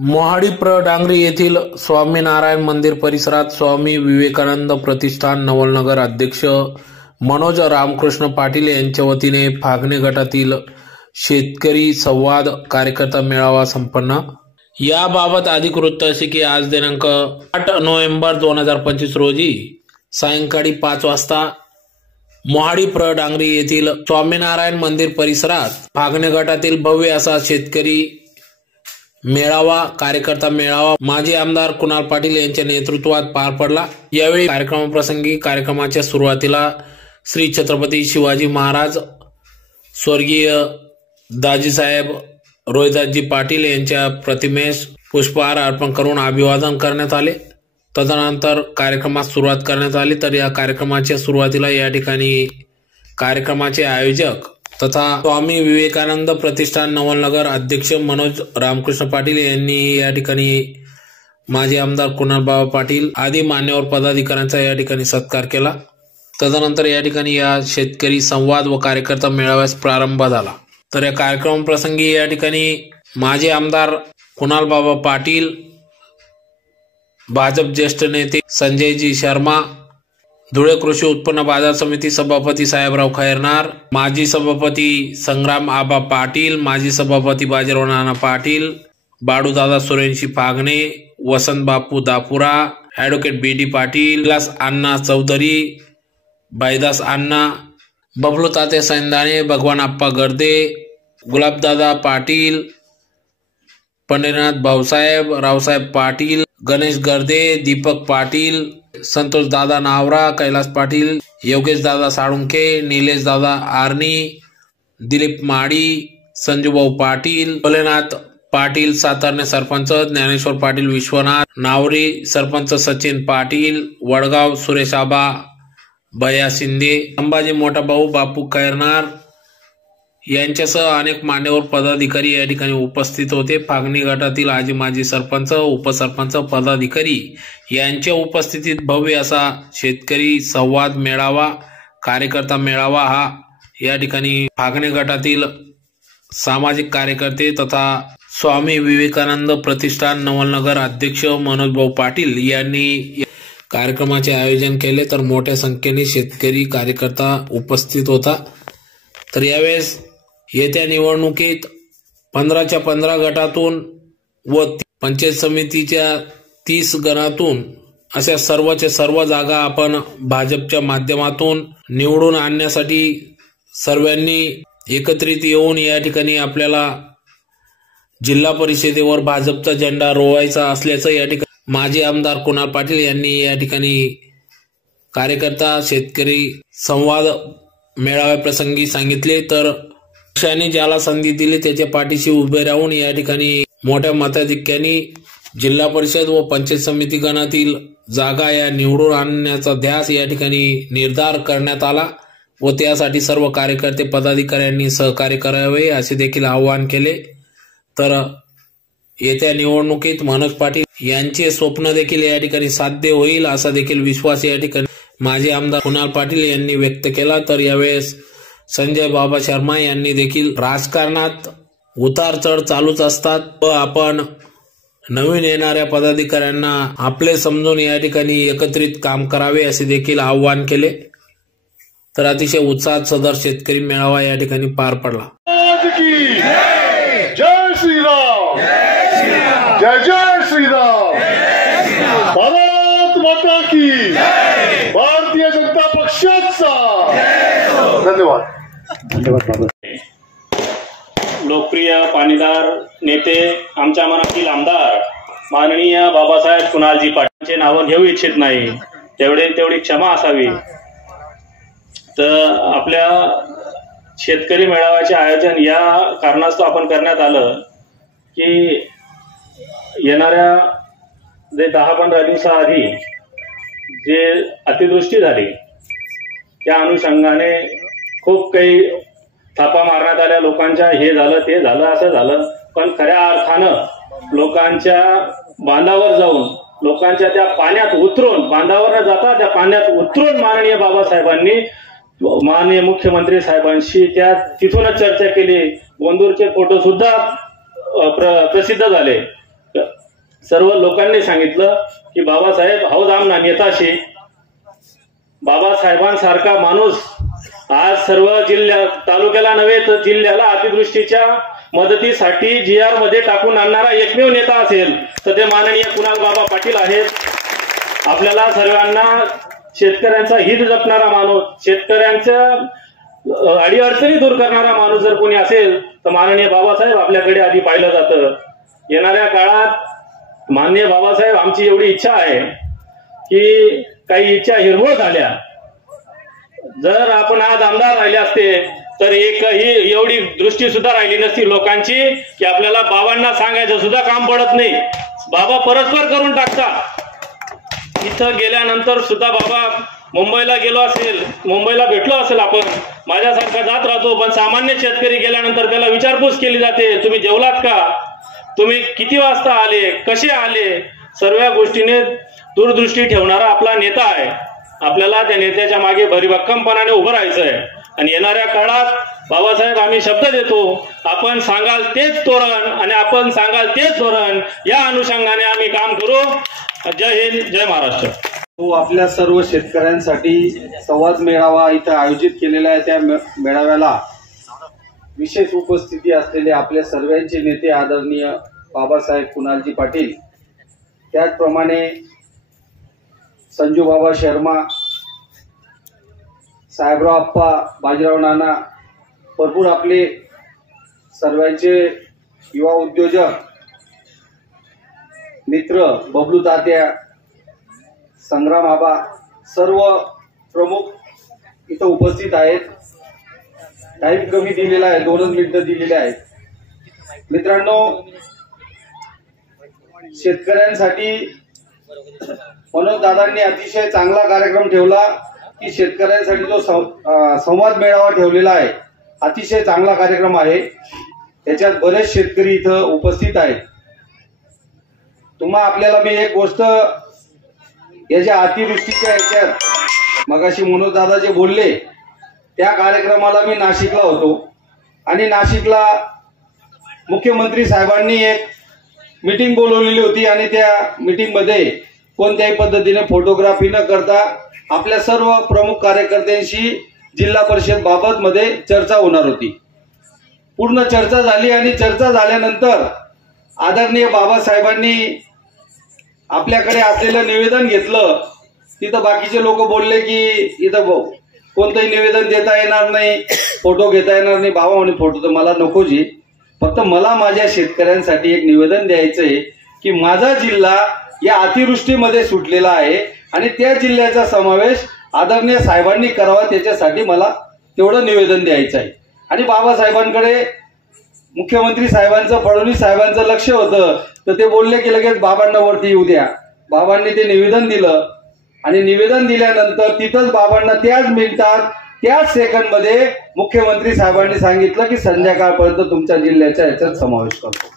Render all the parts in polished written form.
मोहाडी प्र डांगरी येथील स्वामीनारायण मंदिर परिसरात स्वामी विवेकानंद प्रतिष्ठान नवलनगर अध्यक्ष मनोज रामकृष्ण पाटील यांच्या वतीने फागणे गटातील शेतकरी संवाद कार्यकर्ता मेळावा संपन्न। याबाबत अधिक वृत्त असे की आज दिनांक 8 नोव्हेंबर 2025 रोजी सायंकाळी 5 वाजता मोहाडी प्र डांगरी येथील स्वामीनारायण मंदिर परिसरात फागणे गटातील भव्य असा शेतकरी मेळावा कार्यकर्ता मेळावा माजी आमदार कुणाल पाटील यांच्या नेतृत्वात पार पडला। यावेळी कार्यक्रमाप्रसंगी कार्यक्रमाच्या सुरुवातीला श्री छत्रपती शिवाजी महाराज स्वर्गीय दाजीसाहेब रोहिदासजी पाटील यांच्या प्रतिमेस पुष्पहार अर्पण करून अभिवादन करण्यात आले। तदनंतर कार्यक्रमास सुरुवात करण्यात आली। तर या कार्यक्रमाच्या सुरुवातीला या ठिकाणी कार्यक्रमाचे आयोजक तथा स्वामी विवेकानंद प्रतिष्ठान नवलनगर अध्यक्ष मनोज रामकृष्ण पाटील यांनी या ठिकाणी माजी आमदार कुणाल बाबा पाटील आदी मान्यवर पदाधिकाऱ्यांचा या ठिकाणी सत्कार केला। तदनंतर या ठिकाणी या शेतकरी संवाद व कार्यकर्ता मेळाव्यास प्रारंभ झाला। तर या कार्यक्रमाप्रसंगी या ठिकाणी माजी आमदार कुणाल बाबा पाटील, भाजप ज्येष्ठ नेते संजयजी शर्मा, धुळे कृषी उत्पन्न बाजार समिती सभापती साहेबराव खैरनार, माजी सभापती संग्राम आबा पाटील, माजी सभापती बाजीराव नाना पाटील, बाडूदादा सुरेंशी फागणे, वसंत बापू दापुरा, ॲडव्होकेट बी डी पाटील, विलास अण्णा चौधरी, भाईदास अण्णा, बबलू ताते सैंदाणे, भगवान आप्पा गर्दे, गुलाबदादा पाटील, पंढरीनाथ भाऊसाहेब, रावसाहेब पाटील, गणेश गर्दे, दीपक पाटील, संतोष दादा नावरा, कैलास पाटील, योगेश दादा साळुंखे, निलेश दादा आर्नी, दिलीप माडी, संजूभाऊ पाटील, भोलेनाथ पाटील सातारने सरपंच, ज्ञानेश्वर पाटील विश्वनाथ, नावरी सरपंच सचिन पाटील, वडगाव सुरेश आबा भैया शिंदे, संभाजी मोठा भाऊ बापू खैरनार यांच्यासह अनेक मान्यवर पदाधिकारी या ठिकाणी उपस्थित होते। फागणी गटातील आजी माजी सरपंच, उपसरपंच, पदाधिकारी यांच्या उपस्थितीत भव्य असा शेतकरी संवाद मेळावा कार्यकर्ता मेळावा हा या ठिकाणी फागणे गटातील सामाजिक कार्यकर्ते तथा स्वामी विवेकानंद प्रतिष्ठान नवलनगर अध्यक्ष मनोज भाऊ पाटील यांनी कार्यक्रमाचे आयोजन केले। तर मोठ्या संख्येने शेतकरी कार्यकर्ता उपस्थित होता। तर यावेळेस येत्या निवडणुकीत 15च्या 15 गटातून व पंचायत समितीच्या 30 गणातून अशा सर्वच्या सर्व जागा आपण भाजपच्या माध्यमातून निवडून आणण्यासाठी सर्वांनी एकत्रित येऊन या ठिकाणी आपल्याला जिल्हा परिषदेवर भाजपचा झेंडा रोवायचा असल्याचं या ठिकाणी माजी आमदार कुणाल पाटील यांनी या ठिकाणी कार्यकर्ता शेतकरी संवाद मेळाव्याप्रसंगी सांगितले। तर पक्षाने ज्याला संधी दिली त्याच्या पाठीशी उभे राहून या ठिकाणी मोठ्या मताधिक्याने जिल्हा परिषद व पंचायत समिती गणातील जागा या निवडून आणण्याचा ध्यास या ठिकाणी निर्धार करण्यात आला व त्यासाठी सर्व कार्यकर्ते पदाधिकाऱ्यांनी सहकार्य करावे असे देखील आवाहन केले। तर येत्या निवडणुकीत मनोज पाटील यांचे स्वप्न देखील या ठिकाणी साध्य होईल असा देखील विश्वास या ठिकाणी माजी आमदार कुणाल पाटील यांनी व्यक्त केला। तर यावेळेस संजय बाबा शर्मा यांनी देखील राजकारणात उतार चढ चालूच असतात व आपण नवीन येणाऱ्या पदाधिकाऱ्यांना आपले समजून या ठिकाणी एकत्रित काम करावे असे देखील आवाहन केले। तर अतिशय उत्साहात सदर शेतकरी मेळावा या ठिकाणी पार पडला। जय श्रीराम, जय जय श्रीराम, भारत माता की, भारतीय जनता पक्षाचा धन्यवाद। लोकप्रिय पाणीदार नेते आमच्या मनातील आमदार माननीय बाबासाहेब कुणालजी पाटीलचे नाव घेऊ इच्छित नाही, तेवढी क्षमा असावी। तर आपल्या शेतकरी मेळाव्याचे आयोजन या कारणास्तव आपण करण्यात आलं की येणाऱ्या जे 10-15 दिवसाआधी जे अतिवृष्टी झाली त्या अनुषंगाने खूप काही थापा मारण्यात आल्या लोकांच्या, हे झालं ते झालं असं झालं, पण खऱ्या अर्थानं लोकांच्या बांधावर जाऊन लोकांच्या त्या पाण्यात उतरून, बांधावर न जाता त्या पाण्यात उतरून माननीय बाबासाहेबांनी माननीय मुख्यमंत्री साहेबांशी त्या तिथूनच चर्चा केली। गोंदूरचे फोटो सुद्धा प्रसिद्ध झाले सर्व लोकांनी सांगितलं की बाबासाहेब हौद आमना नेताशे, बाबासाहेबांसारखा माणूस आज सर्व तालुक्याला नव्हे तर जिल्ह्याला अतिवृष्टीच्या मदतीसाठी GR मध्ये टाकून आणणारा एकमेव नेता असेल तर ते माननीय कुणाल बाबा पाटील आहेत। आपल्याला सर्वांना शेतकऱ्यांचा हित जपणारा माणूस, शेतकऱ्यांच्या अडीअडचणी दूर करणारा माणूस जर कोणी असेल तर माननीय बाबासाहेब आपल्याकडे आधी पाहिलं जातं। येणाऱ्या काळात माननीय बाबासाहेब, आमची एवढी इच्छा आहे की काही इच्छा हिरवळ झाल्या, जर आपण आज आमदार राहिले असते तर एकही एवढी दृष्टी सुद्धा राहिली नसती लोकांची की आपल्याला बाबांना सांगायचं सुद्धा काम पडत नाही, बाबा परस्पर करून टाकतात। इथं गेल्यानंतर सुद्धा बाबा मुंबईला गेलो असेल, मुंबईला भेटलो असेल आपण, माझ्यासारखा जात राहतो, पण सामान्य शेतकरी गेल्यानंतर त्याला विचारपूस केली जाते, तुम्ही जेवलात का, तुम्ही किती वाजता आले, कसे आले, सर्व गोष्टीने दूरदृष्टी ठेवणारा आपला नेता आहे। आपल्याला त्या नेत्याच्या मागे भरभक्कमपणाने उभं राहायचं आहे आणि येणाऱ्या काळात बाबासाहेब आम्ही शब्द देतो, आपण सांगाल तेच तोरण आणि आपण सांगाल तेच धोरण, या अनुषंगाने आम्ही काम करू। जय हिंद, जय महाराष्ट्र। तो आपल्या सर्व शेतकऱ्यांसाठी संवाद मेळावा इथं आयोजित केलेला आहे। त्या मेळाव्याला विशेष उपस्थिती असलेले आपल्या सर्वांचे नेते आदरणीय बाबासाहेब कुणालजी पाटील, त्याचप्रमाणे संजू बाबा शर्मा, साहेबराव आप्पा, बाजीराव नाना, भरपूर आपले सर्वांचे युवा उद्योजक मित्र, बबलू तात्या, संग्राम आबा, सर्व प्रमुख इथं उपस्थित आहेत। टाइम कमी दिलेला आहे, 2 मिनिटं दिलेले आहेत। मित्रांनो, शेतकऱ्यांसाठी मनोज दादांनी अतिशय चांगला कार्यक्रम ठेवला की शेतकऱ्यांसाठी जो संवाद मेळावा ठेवलेला आहे, अतिशय चांगला कार्यक्रम आहे। त्याच्यात बरेच शेतकरी इथं उपस्थित आहेत। तुम्हा आपल्याला मी एक गोष्ट याच्या अतिवृष्टीच्या ह्याच्यात मगाशी मनोज दादा जे बोलले, त्या कार्यक्रमाला मी नाशिकला होतो आणि नाशिकला मुख्यमंत्री साहेबांनी एक मीटिंग बोलवलेली होती आणि त्या मीटिंग मध्ये कोणत्याही पद्धतीने फोटोग्राफी न करता आपल्या सर्व प्रमुख कार्यकर्त्यांशी जिल्हा परिषद बाबत मध्ये चर्चा होणार होती। पूर्ण चर्चा झाली आणि चर्चा झाल्यानंतर आदरणीय बाबासाहेबांनी आपल्याकडे असलेलं निवेदन घेतलं। तिथं बाकीचे लोक बोलले की इथं कोणतंही निवेदन देता येणार नाही, फोटो घेता येणार नाही। बाबा म्हणे फोटो तर मला नकोच आहे, फक्त मला माझ्या शेतकऱ्यांसाठी एक निवेदन द्यायचंय की माझा जिल्हा या अतिवृष्टीमध्ये सुटलेला आहे आणि त्या जिल्ह्याचा समावेश आदरणीय साहेबांनी करावा, त्याच्यासाठी मला तेवढं निवेदन द्यायचं आहे। आणि बाबासाहेबांकडे मुख्यमंत्री साहेबांचं, फडणवीस साहेबांचं लक्ष होतं, तर ते बोलले की लगेच बाबांना वरती येऊ द्या। बाबांनी ते निवेदन दिलं आणि निवेदन दिल्यानंतर तिथंच बाबांना त्याच मिनिटात, त्याच सेकंडमध्ये मुख्यमंत्री साहेबांनी सांगितलं की संध्याकाळपर्यंत तुमच्या जिल्ह्याच्या याच्यात समावेश करतो।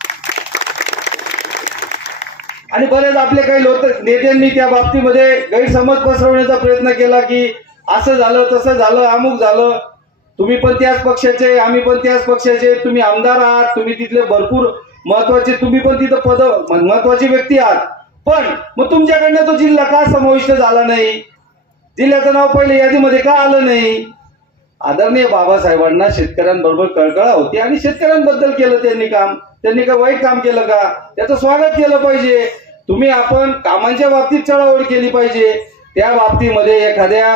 आणि बरेच आपले काही लोक नेत्यांनी त्या बाबतीमध्ये गैरसमज पसरवण्याचा प्रयत्न केला की असं झालं, तसं झालं, अमुक झालं, तुम्ही पण त्याच पक्षाचे, आम्ही पण त्याच पक्षाचे, तुम्ही आमदार आहात, तुम्ही तिथले भरपूर महत्वाचे, तुम्ही पण तिथं पद महत्वाची व्यक्ती आहात, पण मग तुमच्याकडनं तो जिल्हा का समाविष्ट झाला नाही, जिल्ह्याचं नाव पहिले यादीमध्ये का आलं नाही। आदरणीय बाबासाहेबांना शेतकऱ्यांबरोबर कळकळा होती आणि शेतकऱ्यांबद्दल केलं त्यांनी काम। त्यांनी काय वाईट काम केलं का? त्याचं स्वागत केलं पाहिजे। तुम्ही आपण कामांच्या बाबतीत चळवळ केली पाहिजे। त्या बाबतीमध्ये एखाद्या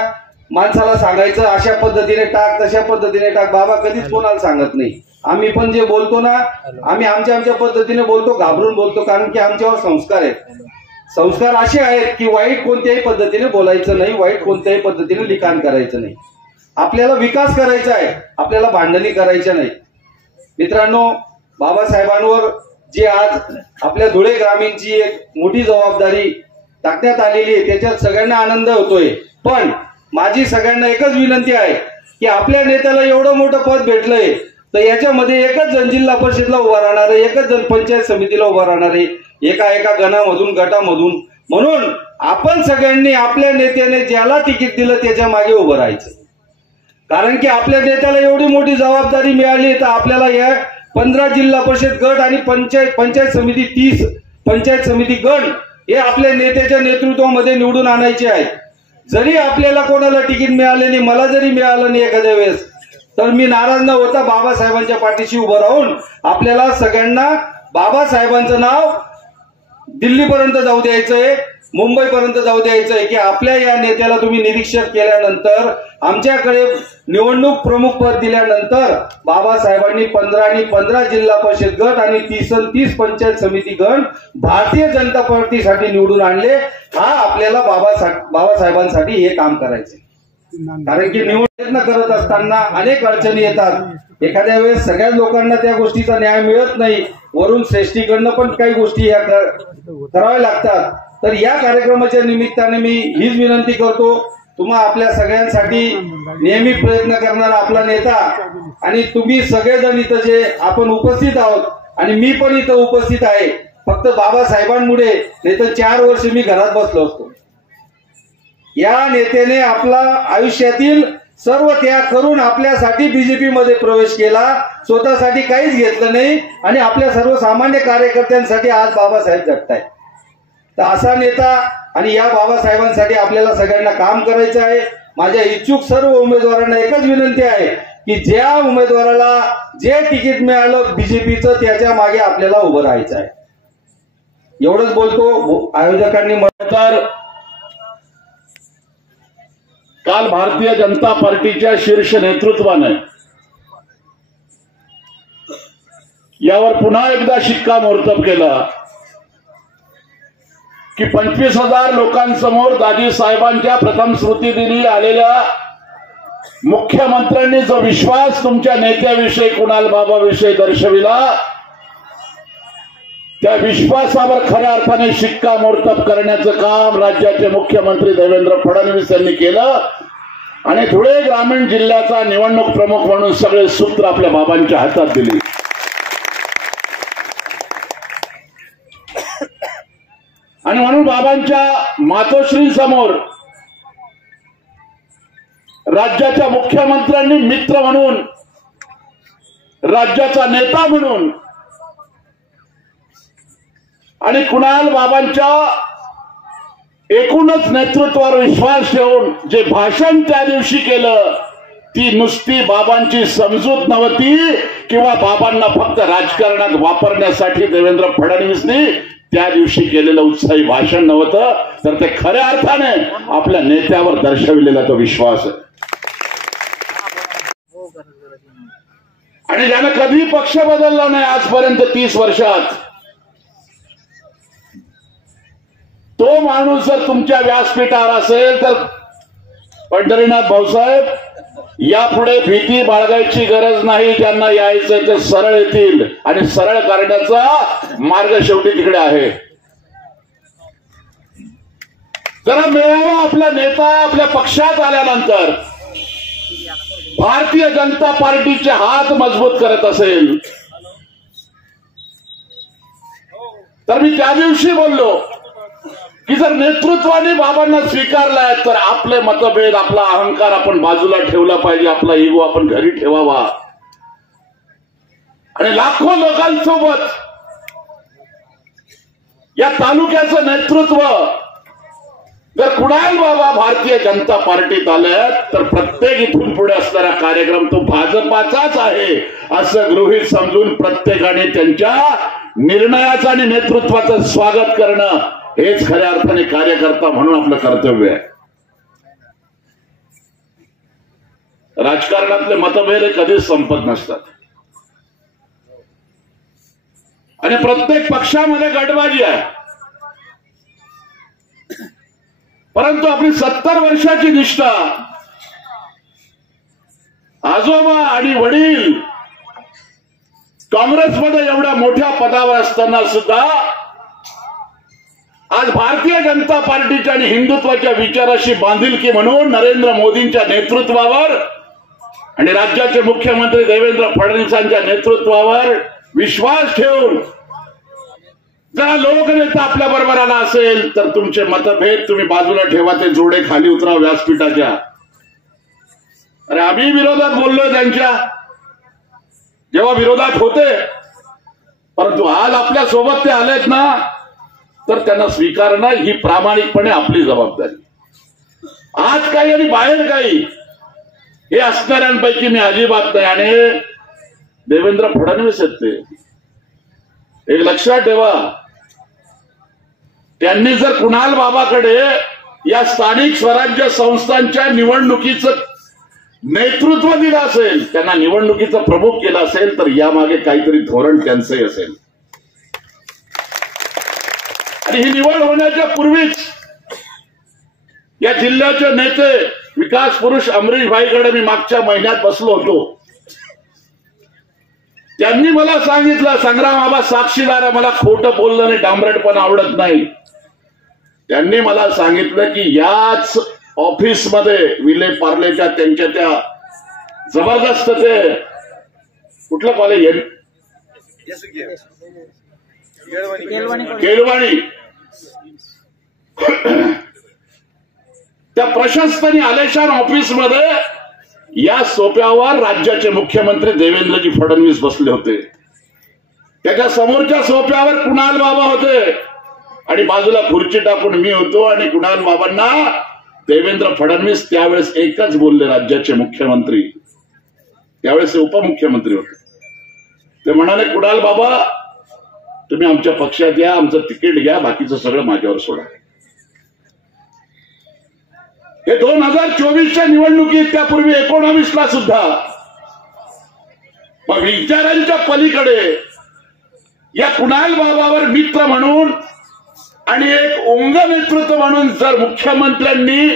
माणसाला सांगायचं अशा पद्धतीने टाक, तशा पद्धतीने टाक, बाबा कधीच कोणाला सांगत नाही। आम्ही पण जे बोलतो ना, आम्ही आमच्या पद्धतीने बोलतो, घाबरून बोलतो, कारण की आमच्यावर संस्कार आहेत। संस्कार असे आहेत की वाईट कोणत्याही पद्धतीने बोलायचं नाही, वाईट कोणत्याही पद्धतीने लिखाण करायचं नाही। आपल्याला विकास करायचा आहे, आपल्याला भांडणी करायच्या नाही। मित्रांनो, बाबासाहेबांवर जी आज आपल्या धुळे ग्रामीणची एक मोठी जबाबदारी टाकण्यात आलेली आहे, त्याच्यात सगळ्यांना आनंद होतोय। पण माझी सगळ्यांना एकच विनंती आहे की आपल्या नेत्याला एवढं मोठं पद भेटलंय तर याच्यामध्ये एकच जण जिल्हा परिषदला उभा राहणार आहे, एकच जण पंचायत समितीला उभा राहणार आहे, एका गणामधून, गटामधून। म्हणून आपण सगळ्यांनी आपल्या नेत्याने ज्याला तिकीट दिलं त्याच्या मागे उभं राहायचं, कारण की आपल्या नेत्याला एवढी मोठी जबाबदारी मिळाली तर आपल्याला या 15 जिल्हा परिषद गट आणि पंचायत समिती 30 पंचायत समिती गण हे आपल्या नेत्याच्या नेतृत्वामध्ये निवडून आणायचे आहे. जरी आपल्याला कोणाला तिकीट मिळाले नाही, मला जरी मिळालं नाही एखाद्या वेळेस, तर मी नाराज न होता बाबासाहेबांच्या पाठीशी उभं राहून आपल्याला सगळ्यांना बाबासाहेबांचं नाव दिल्लीपर्यंत जाऊ द्यायचंय, मुंबईपर्यंत जाऊ द्यायचंय की आपल्या या नेत्याला तुम्ही निरीक्षक केल्यानंतर, आमच्याकडे निवडणूक प्रमुख पद दिल्यानंतर बाबासाहेबांनी 15 आणि 15 जिल्हा परिषद गट आणि 30 पंचायत समिती गण भारतीय जनता पार्टीसाठी निवडून आणले. हा आपल्याला बाबासाहेबांसाठी हे काम करायचे. कारण की निवडणूक करत असताना अनेक अडचणी येतात. एखाद्या वेळेस सगळ्याच लोकांना त्या गोष्टीचा न्याय मिळत नाही, वरून श्रेष्ठीकडनं पण काही गोष्टी या कराव्या लागतात. तर या कार्यक्रमाच्या निमित्ताने मी हीच विनंती करतो, तुम्हा आपल्या सगळ्यांसाठी नेहमी प्रयत्न करणारा आपला नेता आणि तुम्ही सगळेजण इथं जे आपण उपस्थित आहोत आणि मी पण इथं उपस्थित आहे फक्त बाबासाहेबांमुळे, नाही तर 4 वर्ष मी घरात बसलो असतो. या नेत्याने आपला आयुष्यातील सर्व त्याग करून आपल्यासाठी बीजेपी मध्ये प्रवेश केला, स्वतःसाठी काहीच घेतलं नाही आणि आपल्या सर्वसामान्य कार्यकर्त्यांसाठी आज बाबासाहेब जगतायत. तर असा नेता आणि या बाबासाहेबांसाठी आपल्याला सगळ्यांना काम करायचं आहे. माझ्या इच्छुक सर्व उमेदवारांना एकच विनंती आहे की ज्या उमेदवाराला जे तिकीट मिळालं बीजेपीचं त्याच्या मागे आपल्याला उभं राहायचं आहे. एवढंच बोलतो. आयोजकांनी तर काल भारतीय जनता पार्टीच्या शीर्ष नेतृत्वाने यावर पुन्हा एकदा शिक्कामोर्तब केला की 25,000 लोकांसमोर दाजी साहेबांच्या प्रथम स्मृतिदिनी आलेल्या मुख्यमंत्र्यांनी जो विश्वास तुमच्या नेत्याविषयी कुणाल बाबाविषयी दर्शविला, त्या विश्वासावर खऱ्या अर्थाने शिक्कामोर्तब करण्याचं काम राज्याचे मुख्यमंत्री देवेंद्र फडणवीस यांनी केलं आणि धुळे ग्रामीण जिल्ह्याचा निवडणूक प्रमुख म्हणून सगळे सूत्र आपल्या बाबांच्या हातात दिली. आणि म्हणून बाबांच्या मातोश्रींसमोर राज्याच्या मुख्यमंत्र्यांनी मित्र म्हणून, राज्याचा नेता म्हणून आणि कुणाल बाबांच्या एकूणच नेतृत्वावर विश्वास ठेवून जे भाषण त्या दिवशी केलं, ती नुसती बाबांची समजूत नव्हती किंवा बाबांना फक्त राजकारणात वापरण्यासाठी देवेंद्र फडणवीसनी त्या दिवशी केलेलं उत्साही भाषण नव्हतं, तर ते खऱ्या अर्थाने आपल्या नेत्यावर दर्शविलेला तो विश्वास आहे. आणि ज्यानं कधी पक्ष बदलला नाही आजपर्यंत 30 वर्षात, तो माणूस जर तुमच्या व्यासपीठावर असेल तर पंढरीनाथ भाऊसाहेब, यापुढे भीती बाळगायची गरज नाही. ज्यांना यायचं ते सरळ येतील आणि सरळ करण्याचा मार्ग शेवटी तिकडे आहे. जरा मेळावा आपला नेता आपल्या पक्षात आल्यानंतर भारतीय जनता पार्टीचे हात मजबूत करत असेल तर मी त्या दिवशी बोललो की जर नेतृत्वाने बाबांना स्वीकारलाय तर आपले मतभेद, आपला अहंकार आपण बाजूला ठेवला पाहिजे, आपला इगो आपण घरी ठेवावा आणि लाखो लोकांसोबत या तालुक्याचं नेतृत्व जर कुणाल बाबा भारतीय जनता पार्टीत आल्यात तर प्रत्येक इथून पुढे असणारा कार्यक्रम तो भाजपाचाच आहे असं गृहीत समजून प्रत्येकाने त्यांच्या निर्णयाचं आणि नेतृत्वाचं स्वागत करणं हेच खऱ्या अर्थाने कार्यकर्ता म्हणून आपलं कर्तव्य आहे. राजकारणातले मतभेद कधीच संपत नसतात आणि प्रत्येक पक्षामध्ये गटबाजी आहे, परंतु आपली 70 वर्षाची निष्ठा, आजोबा आणि वडील काँग्रेसमध्ये एवढ्या मोठ्या पदावर असताना सुद्धा आज भारतीय जनता पार्टीच्या आणि हिंदुत्वाच्या विचाराशी बांधिलकी म्हणून नरेंद्र मोदींच्या नेतृत्वावर आणि राज्याचे मुख्यमंत्री देवेंद्र फडणवीसांच्या नेतृत्वावर विश्वास ठेवून जरा लोकनेता आपल्या बरोबर आला असेल तर तुमचे मतभेद तुम्ही बाजूला ठेवा, ते जोडे खाली उतरा व्यासपीठाच्या. अरे आम्ही विरोधात बोललोय त्यांच्या, जेव्हा विरोधात होते, परंतु आज आपल्या सोबत ते आलेत ना, तर त्यांना स्वीकारणं ही प्रामाणिकपणे आपली जबाबदारी. आज काही आणि बाहेर काही हे असणाऱ्यांपैकी मी अजिबात नाही. आणि देवेंद्र फडणवीस आहेत ते, एक लक्षात ठेवा, त्यांनी जर कुणाल बाबाकडे या स्थानिक स्वराज्य संस्थांच्या निवडणुकीचं नेतृत्व दिलं असेल, त्यांना निवडणुकीचा प्रमुख केला असेल, तर यामागे काहीतरी धोरण त्यांचंही असेल. आणि ही निवड होण्याच्या पूर्वीच या जिल्ह्याचे नेते विकास पुरुष अमरीश भाईकडे मी मागच्या महिन्यात बसलो होतो. त्यांनी मला सांगितलं, संग्राम आबा साक्षीदार आहे, मला खोटं बोलणं नाही, डांबरटपण आवडत नाही. त्यांनी मला सांगितलं की याच ऑफिसमध्ये विले पार्लेच्या त्यांच्या त्या जबरदस्त ते कुठलं कॉलेज केळवाणी त्या प्रशस्त आणि आलेशान ऑफिसमध्ये या सोप्यावर राज्याचे मुख्यमंत्री देवेंद्रजी फडणवीस बसले होते. त्याच्या समोरच्या सोप्यावर कुणाल बाबा होते आणि बाजूला खुर्ची टाकून मी होतो. आणि कुणाल बाबांना देवेंद्र फडणवीस त्यावेळेस एकच बोलले, राज्याचे मुख्यमंत्री, त्यावेळेस ते उपमुख्यमंत्री होते. ते म्हणाले, कुणाल बाबा तुम्ही आमच्या पक्षात या, आमचं तिकीट घ्या, बाकीचं सगळं माझ्यावर सोडा. हे 2024च्या निवडणुकीत, त्यापूर्वी 19ला सुद्धा. मग विचारांच्या पलीकडे या कुणाल बाबावर मित्र म्हणून आणि एक ओंग नेतृत्व म्हणून जर मुख्यमंत्र्यांनी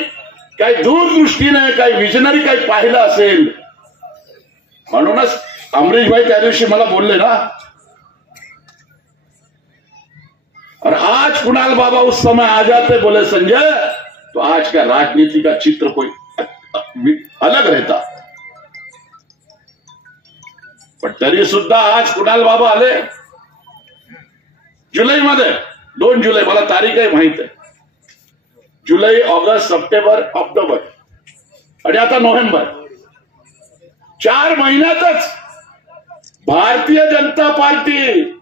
काही दूरदृष्टीने, काही विजनरी काही पाहिलं असेल, म्हणूनच अमरीश भाई त्या दिवशी मला बोलले ना, और आज कुणाल बाबा उस समय आ जाते, बोले संजय तो आज का राजनीति का चित्र कोई अलग रहता. पण तरी सुद्धा आज कुणाल बाबा आले जुलैमध्ये, 2 जुलै, मला तारीखही माहित आहे. जुलै, ऑगस्ट, सप्टेंबर, ऑक्टोबर आणि आता नोव्हेंबर, 4 महिन्यातच भारतीय जनता पार्टी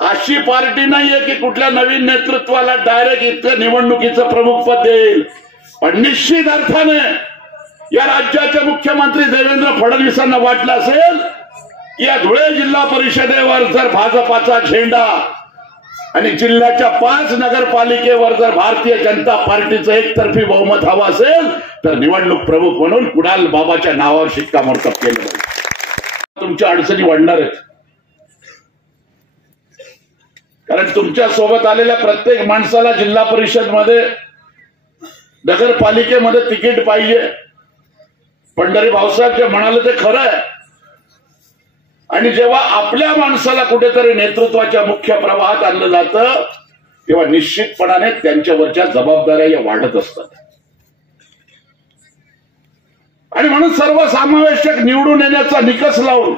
अशी पार्टी नाहीये की कुठल्या नवीन नेतृत्वाला डायरेक्ट इतकं निवडणुकीचं प्रमुख पद देईल. पण निश्चित अर्थाने या राज्याचे मुख्यमंत्री देवेंद्र फडणवीसांना वाटलं असेल की या धुळे जिल्हा परिषदेवर जर भाजपाचा झेंडा आणि जिल्ह्याच्या 5 नगरपालिकेवर जर भारतीय जनता पार्टीचं एकतर्फी बहुमत हवं असेल, तर निवडणूक प्रमुख म्हणून कुणाल बाबाच्या नावावर शिक्कामोर्तब केलं पाहिजे. तुमच्या अडचणी वाढणार आहेत, कारण तुमच्या सोबत आलेल्या प्रत्येक माणसाला जिल्हा परिषद मध्ये, नगरपालिकेमध्ये तिकीट पाहिजे. पंढरी भाऊसाहेब जे म्हणाले ते खरं आहे. आणि जेव्हा आपल्या माणसाला कुठेतरी नेतृत्वाच्या मुख्य प्रवाहात आणलं जातं, तेव्हा निश्चितपणाने त्यांच्यावरच्या जबाबदाऱ्या या वाढत असतात. आणि म्हणून सर्वसमावेशक निवडून येण्याचा निकष लावून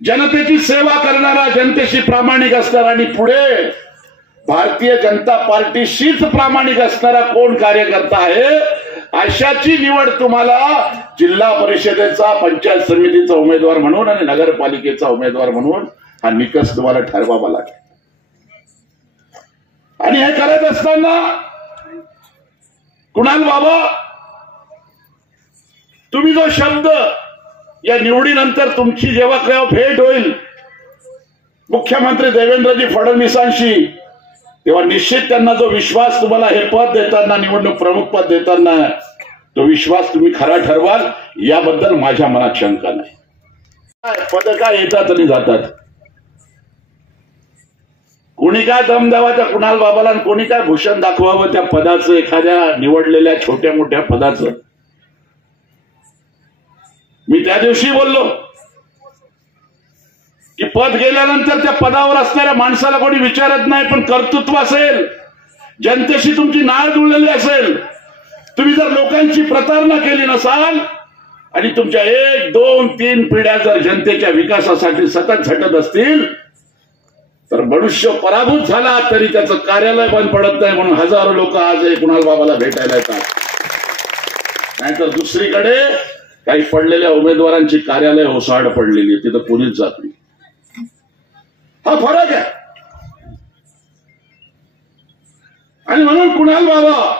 जनतेची सेवा करणारा, जनतेशी प्रामाणिक असणारा आणि पुढे भारतीय जनता पार्टीशीच प्रामाणिक असणारा कोण कार्यकर्ता आहे, अशाची निवड तुम्हाला जिल्हा परिषदेचा, पंचायत समितीचा उमेदवार म्हणून आणि नगरपालिकेचा उमेदवार म्हणून हा निकष तुम्हाला ठरवावा लागेल. आणि हे करत असताना कुणाल बाबा, तुम्ही जो शब्द या निवडीनंतर तुमची जेव्हा केव्हा भेट होईल मुख्यमंत्री देवेंद्रजी फडणवीसांशी, तेव्हा निश्चित त्यांना जो विश्वास तुम्हाला हे पद देताना, निवडणूक प्रमुख पद देताना, तो विश्वास तुम्ही खरा ठरवाल याबद्दल माझ्या मनात शंका नाही. पद काय येतात आणि जातात, कोणी काय दम द्यावा त्या कुणाल बाबाला, कोणी काय भूषण दाखवावं त्या पदाचं, एखाद्या निवडलेल्या छोट्या मोठ्या पदाचं. मी त्या दिवशी बोललो की पद गेल्यानंतर त्या पदावर असणाऱ्या माणसाला कोणी विचारत नाही, पण कर्तृत्व असेल, जनतेशी तुमची नाळ जुळलेली असेल, तुम्ही जर लोकांची प्रतारणा केली नसाल आणि तुमच्या 1, 2, 3 पिढ्या जर जनतेच्या विकासासाठी सतत झटत असतील, तर मनुष्य पराभूत झाला तरी त्याचं कार्यालय बंद पडत नाही. म्हणून हजारो लोक आज कुणाल बाबाला भेटायला येतात. नाहीतर दुसरीकडे काही पडलेल्या उमेदवारांची कार्यालय ओसाड पडलेली, तिथं कोणीच जात नाही. हा फरक आहे. म्हणून कुणाल बाबा,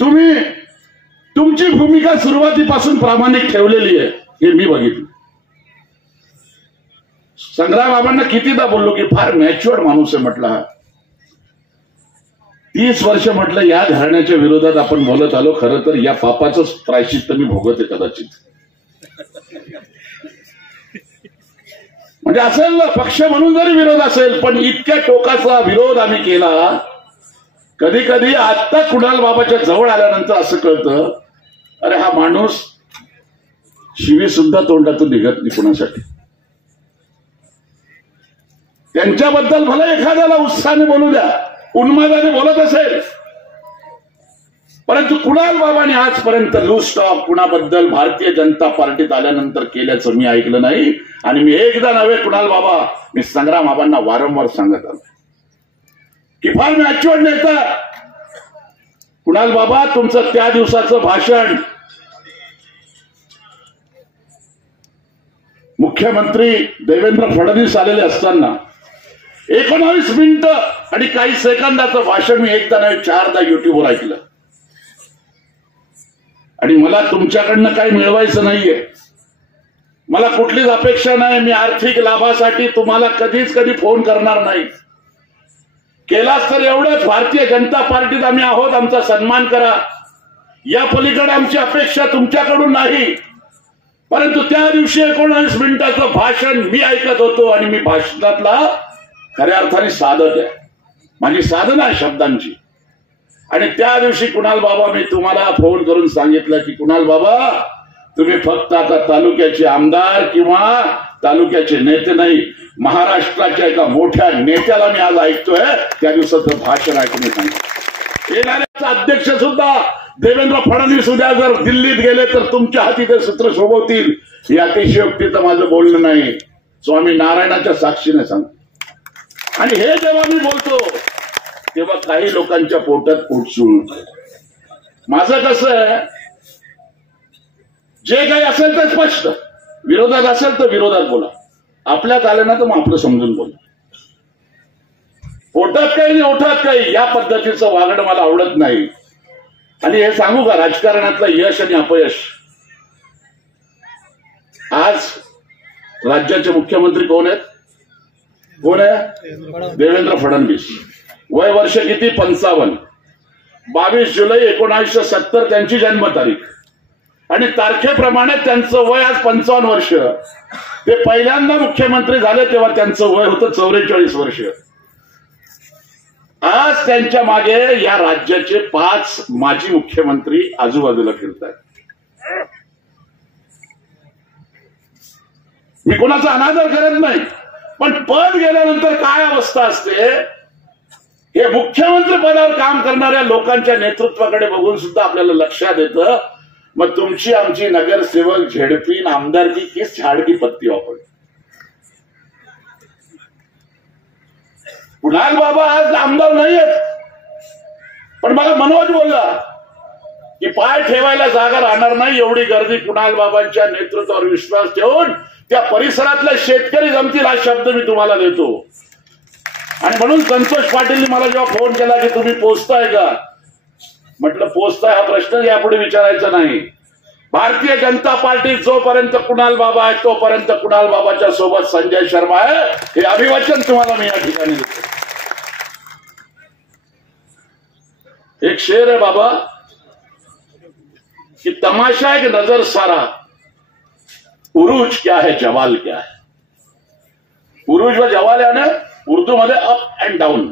तुम्ही तुमची भूमिका सुरुवातीपासून प्रामाणिक ठेवलेली आहे हे मी बघितलं. संग्राम बाबांना कितीदा बोललो की फार मॅच्युअर्ड माणूस आहे म्हटलं. हा 30 वर्ष म्हटलं या घराण्याच्या विरोधात आपण बोलत आलो. खरं तर या पापाचं प्रायश्चित्त मी भोगत आहे कदाचित. म्हणजे असेल पक्ष म्हणून जरी विरोध असेल, पण इतक्या टोकाचा विरोध आम्ही केला. कधी कधी आता कुणाल बाबाच्या जवळ आल्यानंतर असं कळतं, अरे हा माणूस शिवी सुद्धा तोंडातून निघत नाही कुणासाठी. त्यांच्याबद्दल भले एखाद्याला उत्साहाने बोलू द्या, उन्मादाने बोलत असेल, परंतु कुणाल बाबांनी आजपर्यंत लूज टॉक कुणाबद्दल भारतीय जनता पार्टीत आल्यानंतर केल्याचं मी ऐकलं नाही. आणि मी एकदा नव्हे कुणाल बाबा, मी संग्राम बाबांना वारंवार सांगत आलो की फार मॅच्युअर्ड नेता कुणाल बाबा. तुमचं त्या दिवसाचं भाषण मुख्यमंत्री देवेंद्र फडणवीस आलेले असताना 19 मिनिटं आणि काही सेकंदाचं भाषण मी एकदा नाही 4दा युट्यूबवर ऐकलं. आणि मला तुमच्याकडनं काही मिळवायचं नाहीये, मला कुठलीच अपेक्षा नाही. मी आर्थिक लाभासाठी तुम्हाला कधी फोन करणार नाही. केलाच तर एवढंच, भारतीय जनता पार्टीत आम्ही आहोत, आमचा सन्मान करा. या पलीकडे आमची अपेक्षा तुमच्याकडून नाही. परंतु त्या दिवशी 19 मिनिटाचं भाषण मी ऐकत होतो आणि मी भाषणातला खऱ्या अर्थाने साधक आहे, माझी साधना आहे शब्दांची. आणि त्या दिवशी कुणाल बाबा मी तुम्हाला फोन करून सांगितलं की कुणाल बाबा, तुम्ही फक्त आता तालुक्याचे आमदार किंवा तालुक्याचे नेते नाही, महाराष्ट्राच्या एका मोठ्या नेत्याला मी आज ऐकतोय. त्या दिवसाचं भाषण ऐकून सांगितलं. येणाऱ्याचा अध्यक्ष सुद्धा देवेंद्र फडणवीस उद्या जर दिल्लीत गेले तर तुमच्या हाती ते सूत्र शोभवतील. ही अतिशयोक्तीचं माझं बोलणं नाही, स्वामी नारायणाच्या साक्षीने सांगतो. आणि हे जेव्हा मी बोलतो तेव्हा काही लोकांच्या पोटात पोटसूळ. माझं कसं आहे, जे काही असेल ते स्पष्ट, विरोधात असेल तर विरोधात बोला, आपल्यात आलं ना तर मग आपलं समजून बोला. पोटात काही नाही ओठात काही, या पद्धतीचं वागणं मला आवडत नाही. आणि हे सांगू का, राजकारणातलं यश आणि अपयश, आज राज्याचे मुख्यमंत्री कोण आहेत? कोण आहे? देवेंद्र फडणवीस. वय वर्ष किती? 55. 22 जुलै 1970 त्यांची जन्मतारीख. आणि तारखेप्रमाणे त्यांचं वय आज 55 वर्ष. ते पहिल्यांदा मुख्यमंत्री झाले तेव्हा त्यांचं वय होतं 44 वर्ष. आज त्यांच्या मागे या राज्याचे 5 माजी मुख्यमंत्री आजूबाजूला फिरतात. मी कोणाचा अनादर करत नाही, पण पद गेल्यानंतर काय अवस्था असते हे मुख्यमंत्री पदावर काम करणाऱ्या लोकांच्या नेतृत्वाकडे बघून सुद्धा आपल्याला लक्षात येतं. मग तुमची आमची नगरसेवक झेडपी आमदारकी किस झाडकी पत्ती वापरली. कुणाल बाबा आज आमदार नाही आहेत, पण मला मनोज बोलला की पाय ठेवायला जागा राहणार नाही, एवढी गर्दी. कुणाल बाबांच्या नेतृत्वावर विश्वास ठेवून त्या परिसरातले शेतकरी जमतील, हा शब्द मी तुम्हाला देतो. आणि म्हणून संतोष पाटीलनी मला जेव्हा फोन केला की तुम्ही पोचताय का, म्हटलं पोचताय हा प्रश्न यापुढे विचारायचा नाही. भारतीय जनता पार्टी जोपर्यंत कुणाल बाबा आहे तोपर्यंत कुणाल बाबाच्या सोबत संजय शर्मा आहे, हे अभिवचन तुम्हाला मी या ठिकाणी देतो. एक शेर है बाबा कि तमाशा एक नजर सारा, उरूज क्या है जवाल क्या है. उरूज व जवाल है ना उर्दू मध्ये अप अँड डाऊन,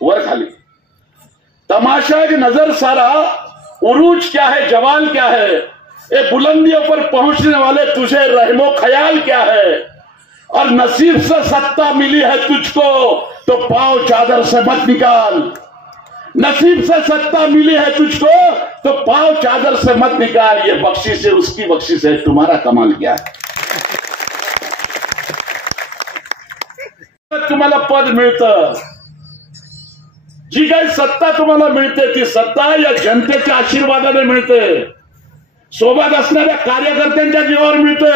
वर खाली. तमाशा एक नजर सारा, उरूज क्या है जवाल क्या है, ए बुलंदियों पर पहुंचने वाले तुझे रहमो ख्याल क्या है. और नसीब से सत्ता मिली है तुझको तो पांव चादर से मत निकाल. नसीब से सत्ता मिली है तुझको तो पांव चादर से मत निकाल. ये बख्शिश है उसकी बख्शिश है, तुम्हारा कमाल क्या है. तुम्हाला पद मिळतं, जी काही सत्ता तुम्हाला मिळते ती सत्ता या जनतेच्या आशीर्वादाने मिळते, सोबत असणाऱ्या कार्यकर्त्यांच्या जीवावर मिळते.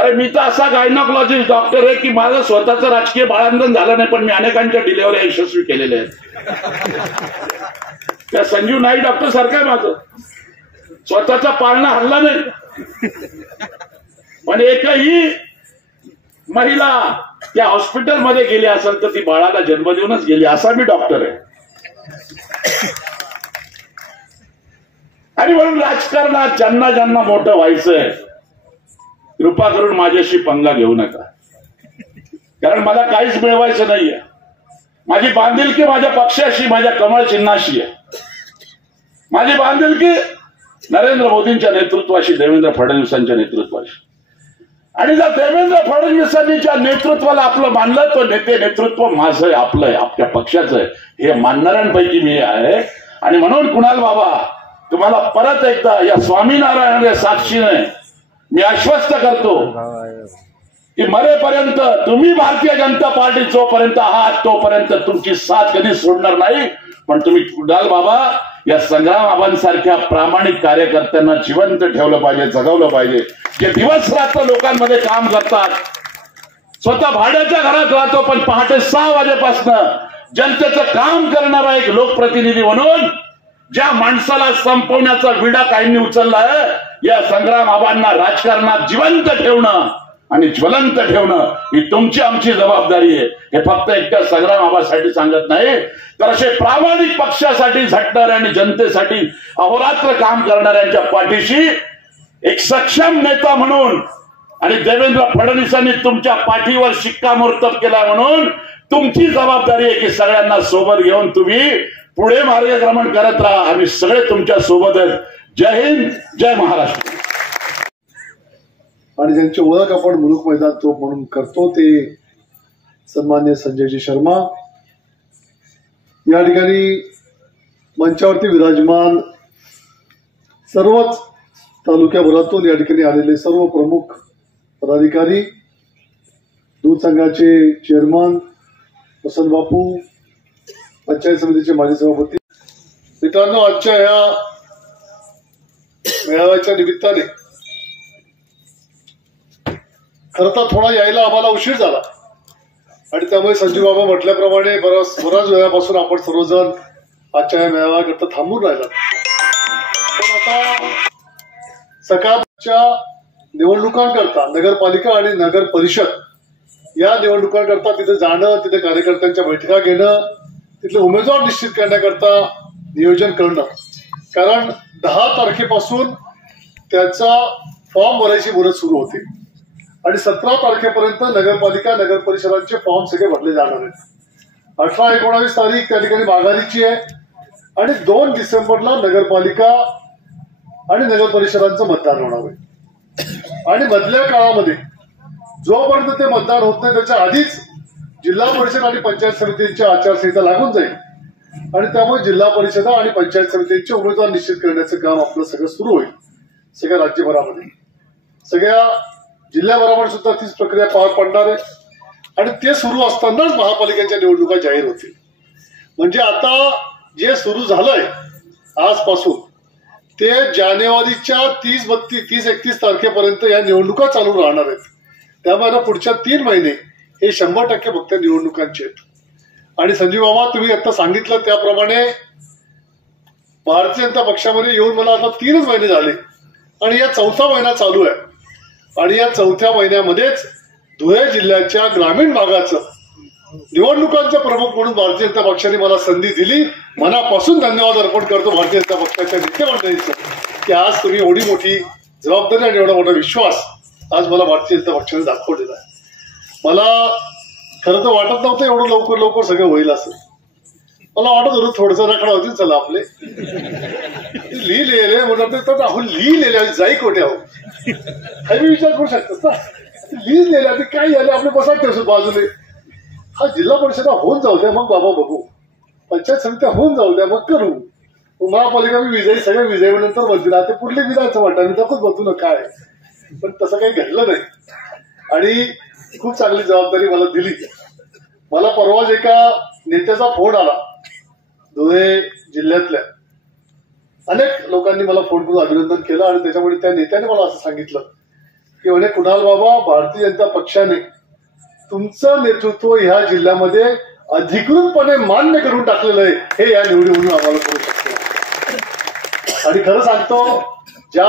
अरे मी तर असा गायनॉकॉलॉजिस्ट डॉक्टर आहे की माझं स्वतःचं राजकीय बाळंतण झालं नाही, पण मी अनेकांच्या डिलिव्हरी यशस्वी केलेल्या आहेत. त्या संजीव नाईक डॉक्टर सारखं आहे माझं, स्वतःचा पाळणा हल्ला नाही. पण एकही महिला त्या हॉस्पिटलमध्ये गेली असेल तर ती बाळाला जन्म देऊनच गेली, असा मी डॉक्टर आहे. आणि म्हणून राजकारणात ज्यांना ज्यांना मोठं व्हायचंय कृपा करून माझ्याशी पंगा घेऊ नका, कारण मला काहीच मिळवायचं नाहीये. माझी बांधिलकी माझ्या पक्षाशी, माझ्या कमळ चिन्हाशी आहे. माझी बांधिलकी नरेंद्र मोदींच्या नेतृत्वाशी, देवेंद्र फडणवीसांच्या नेतृत्वाशी. आणि जर देवेंद्र फडणवीसांच्या नेतृत्वाला आपलं मानलं तर नेतृत्व माझं आहे, आपलं आहे, आपल्या पक्षाचं आहे, हे मानणाऱ्यांपैकी मी आहे. आणि म्हणून कुणाल बाबा, तुम्हाला परत एकदा या स्वामीनारायण साक्षीने मी आश्वस्त करतो की मरेपर्यंत तुम्ही भारतीय जनता पार्टी जोपर्यंत आहात तोपर्यंत तुमची साथ कधी सोडणार नाही. पण तुम्ही कुणाल बाबा या संग्राम आबांसारख्या प्रामाणिक कार्यकर्त्यांना जिवंत ठेवलं पाहिजे, जगवलं पाहिजे, जे दिवस रात्र लोकांमध्ये काम करतात. स्वतः भाड्याच्या घरात राहतो पण पहाटे 6 वाजेपासून जनतेचं काम करणारा एक लोकप्रतिनिधी म्हणून ज्या माणसाला संपवण्याचा विडा काहींनी उचलला आहे, या संग्राम आबांना राजकारणात जिवंत ठेवणं आणि ज्वलंत ठेवणं ही तुमची आमची जबाबदारी आहे. हे फक्त एकट्या संग्राम आबासाठी सांगत नाही, तर असे प्रामाणिक पक्षासाठी झटणाऱ्या आणि जनतेसाठी अहोरात्र काम करणाऱ्यांच्या पाठीशी एक सक्षम नेता म्हणून आणि देवेंद्र फडणवीसांनी तुमच्या पाठीवर शिक्कामोर्तब केला म्हणून तुमची जबाबदारी आहे की सगळ्यांना सोबत घेऊन तुम्ही पुढे मार्गक्रमण करत राहा. आम्ही सगळे तुमच्या सोबत आहेत. जय हिंद, जय महाराष्ट्र. आणि ज्यांची ओळख आपण मुलुक मैदान तोप म्हणून करतो ते सन्मान्य संजयजी शर्मा या ठिकाणी मंचावरती विराजमान सर्वच तालुक्याभरातून या ठिकाणी आलेले सर्व प्रमुख पदाधिकारी, दूध संघाचे चेअरमन वसंत बापू, पंचायत समितीचे माजी सभापती. मित्रांनो, आजच्या या मेळाव्याच्या निमित्ताने खरं तर थोडा यायला आम्हाला उशीर झाला आणि त्यामुळे संजीव बाबा म्हटल्याप्रमाणे बराच वेळापासून आपण सर्वजण आजच्या या मेळाव्याकरता थांबून राहिला. पण आता सकाळच्या निवडणुकांकरता नगरपालिका आणि नगर परिषद या निवडणुकांकरता तिथे जाणं, तिथे कार्यकर्त्यांच्या बैठका घेणं, तिथले उमेदवार निश्चित करण्याकरता नियोजन करणं, कारण 10 तारखेपासून त्याचा फॉर्म भरायची मुदत सुरू होती आणि 17 तारखेपर्यंत नगरपालिका नगर परिषदांचे फॉर्म सगळे भरले जाणार आहेत. 18-19 तारीख त्या ठिकाणी माघारीची आहे आणि 2 डिसेंबरला नगरपालिका आणि नगर परिषदांचं मतदान होणार आहे. आणि मधल्या काळामध्ये जोपर्यंत ते मतदान होत नाही त्याच्या आधीच जिल्हा परिषद आणि पंचायत समितींची आचारसंहिता लागून जाईल आणि त्यामुळे जिल्हा परिषद आणि पंचायत समितींचे उमेदवार निश्चित करण्याचं काम आपलं सगळं सुरू होईल. सगळ्या राज्यभरामध्ये, सगळ्या जिल्ह्याभरामध्ये सुद्धा तीच प्रक्रिया पार पडणार आहे आणि ते सुरू असतानाच महापालिकेच्या निवडणुका जाहीर होतील. म्हणजे आता जे सुरू झालंय आजपासून ते जानेवारीच्या 30-31 तारखेपर्यंत या निवडणुका चालू राहणार आहेत. त्यामुळे पुढच्या 3 महिने हे 100% फक्त निवडणुकांचे आहेत. आणि संजीव बाबा, तुम्ही आता सांगितलं त्याप्रमाणे भारतीय जनता पक्षामध्ये येऊन मला आता 3च महिने झाले आणि या 4था महिना चालू आहे. आणि या 4थ्या महिन्यामध्येच धुळे जिल्ह्याच्या ग्रामीण भागाचं निवडणुकांचे प्रमुख म्हणून भारतीय जनता पक्षाने मला संधी दिली. मनापासून धन्यवाद अर्पण करतो भारतीय जनता पक्षाच्या नेतेमंडळींचं की आज तुम्ही एवढी मोठी जबाबदारी आणि एवढा मोठा विश्वास आज मला भारतीय जनता पक्षाने दाखवलेला आहे. मला खरं तर वाटत नव्हतं एवढं लवकर सगळं होईल असं. मला वाटत होतं थोडंसं रखडा होती, चला आपले लिहिलेले म्हणून राहुल लिहिलेले जाई कोठे आहो हे मी विचार करू शकतो ना. लिहिलेल्या ते काय झाले आपले बसा ठेवतो बाजूने. हा जिल्हा परिषदा होऊन जाऊ द्या, मग बाबा बघू. पंचायत समित्या होऊन जाऊ द्या, मग करू. महापालिका मी विजयी, सगळे विजयी नंतर म्हणतील ते पुढले विधायचं वाटतं मी तसंच बघू ना काय. पण तसं काही घडलं नाही आणि खूप चांगली जबाबदारी मला दिली. मला परवाच एका नेत्याचा फोन आला. धुळे जिल्ह्यातल्या अनेक लोकांनी मला फोन करून अभिनंदन केलं आणि त्याच्यामुळे त्या नेत्याने मला असं सांगितलं की म्हणे कुणाल बाबा, भारतीय जनता पक्षाने तुमचं नेतृत्व ह्या जिल्ह्यामध्ये अधिकृतपणे मान्य करून टाकलेलं आहे, हे या निवडीवरून आम्हाला करू शकतो. आणि खरं सांगतो, ज्या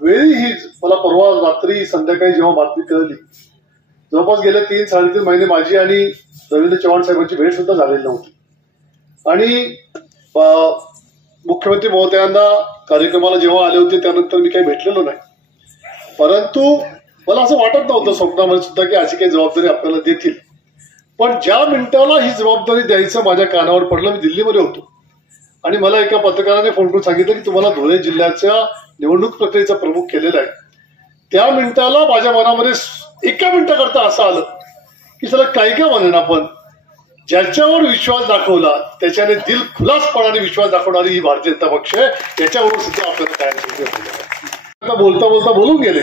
वेळी ही मला परवा रात्री संध्याकाळी जेव्हा बातमी कळली, जवळपास गेले 3-3.5 महिने माझी आणि रवींद्र चव्हाण साहेबांची भेट सुद्धा झालेली नव्हती. आणि मुख्यमंत्री महोदयांना कार्यक्रमाला जेव्हा आले होते त्यानंतर मी काही भेटलेलो नाही. परंतु मला असं वाटत नव्हतं स्वप्नामध्ये सुद्धा की अशी काही जबाबदारी आपल्याला देतील. पण ज्या मिनिटाला ही जबाबदारी द्यायचं माझ्या कानावर पडलं, मी दिल्लीमध्ये होतो आणि मला एका पत्रकाराने फोन करून सांगितलं की तुम्हाला धुळे जिल्ह्याच्या निवडणूक प्रक्रियेचा प्रमुख केलेला आहे. त्या मिनिटाला माझ्या मनामध्ये एका मिनिटाकरता असं आलं की सर काय काय म्हणेन आपण, ज्याच्यावर विश्वास दाखवला त्याच्याने दिल खुलासपणाने विश्वास दाखवणारी ही भारतीय जनता पक्ष आहे. याच्यावरून सुद्धा आपल्याला काय बोलता बोलता बोलून गेले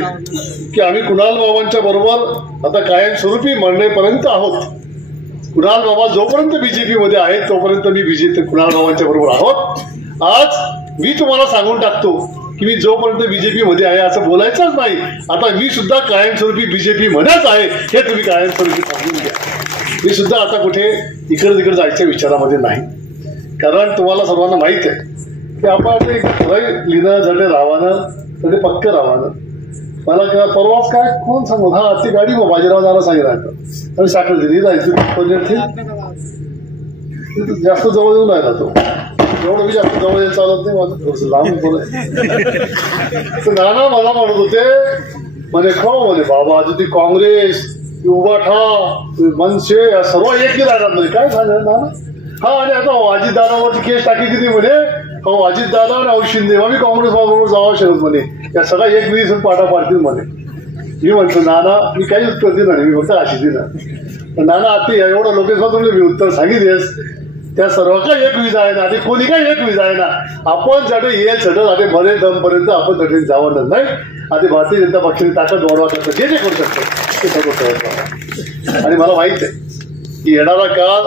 की आम्ही कुणाल बाबांच्या बरोबर आता कायमस्वरूपी मरण्यापर्यंत आहोत. कुणाल बाबा जोपर्यंत बीजेपी मध्ये आहेत तोपर्यंत मी कुणाल बाबांच्या बरोबर आहोत. आज मी तुम्हाला सांगून टाकतो की मी जोपर्यंत बीजेपी मध्ये आहे असं बोलायचंच नाही. आता मी सुद्धा कायमस्वरूपी बीजेपी मध्येच आहे, हे तुम्ही कायमस्वरूपी सांगून घ्या. मी सुद्धा आता कुठे इकडे तिकडे जायच्या विचारामध्ये नाही. कारण तुम्हाला सर्वांना माहित आहे की आपण लिहिणं झाले रावानं तर पक्क रावानं. मला परवाच काय कोण सांगू, हा ती गाडी बाजीराव जायला सांगितलं आणि साखर दिली जायचं जास्त जवळ येऊन राहिला तो. एवढं मी जास्त जवळ येत चालत नाही, माझं थोडंसं लांब बोलायचं. नाना मला म्हणत होते म्हणे म्हणे बाबा आता ती काँग्रेस, उभाठा, मनसे या सर्व एक राहणार नाही. काय झालं नाना? हा आणि आता अजितदादावरती केस टाकी दिली म्हणे. हो अजितदादा आणि शिंदे आम्ही काँग्रेस बरोबर जावं शकत म्हणे, या सगळ्या एक विधी पाठा पाडतील म्हणे. मी म्हणतो नाना मी काही उत्तर दिलं नाही, मी फक्त अशी दिलं. नाना आता एवढं लोकेशला तुम्ही मी उत्तर सांगितलेस, त्या सर्व काय एक वीज आहे ना, आणि कोणी काय एक वीज आहे ना. आपण ज्याने ये चढत आता मरे दमपर्यंत आपण त्याने जावं नाही. आता भारतीय जनता पक्षाने ताकद वाढवा करतं, जे जे करू शकतो ते सर्व प्रयत्न. आणि मला माहित आहे की येणारा काळ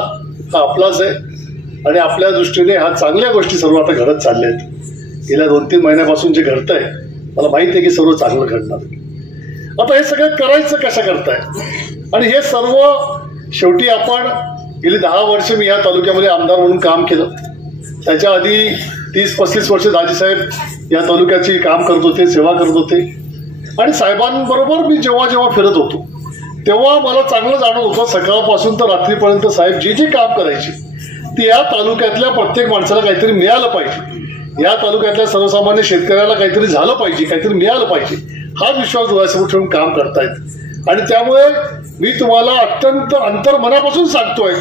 हा आपलाच आहे आणि आपल्या दृष्टीने हा चांगल्या गोष्टी सर्व आता घडत चालल्या आहेत. गेल्या 2-3 महिन्यापासून जे घडतंय मला माहित आहे की सर्व चांगलं घडणार. आता हे सगळं करायचं कशा करताय, आणि हे सर्व शेवटी आपण गेली 10 वर्ष मी या तालुक्यामध्ये आमदार म्हणून काम केलं. त्याच्या आधी 30-35 वर्ष दाजीसाहेब या तालुक्याची काम करत होते, सेवा करत होते. आणि साहेबांबरोबर मी जेव्हा जेव्हा फिरत होतो तेव्हा मला चांगलं जाणवत होतं सकाळपासून तर रात्रीपर्यंत साहेब जे जे काम करायचे ते या तालुक्यातल्या प्रत्येक माणसाला काहीतरी मिळालं पाहिजे, या तालुक्यातल्या सर्वसामान्य शेतकऱ्याला काहीतरी झालं पाहिजे, काहीतरी मिळालं पाहिजे, हा विश्वास डोळ्यासमोर ठेवून काम करतायत. आणि त्यामुळे मी तुम्हाला अत्यंत अंतर्मनापासून सांगतोय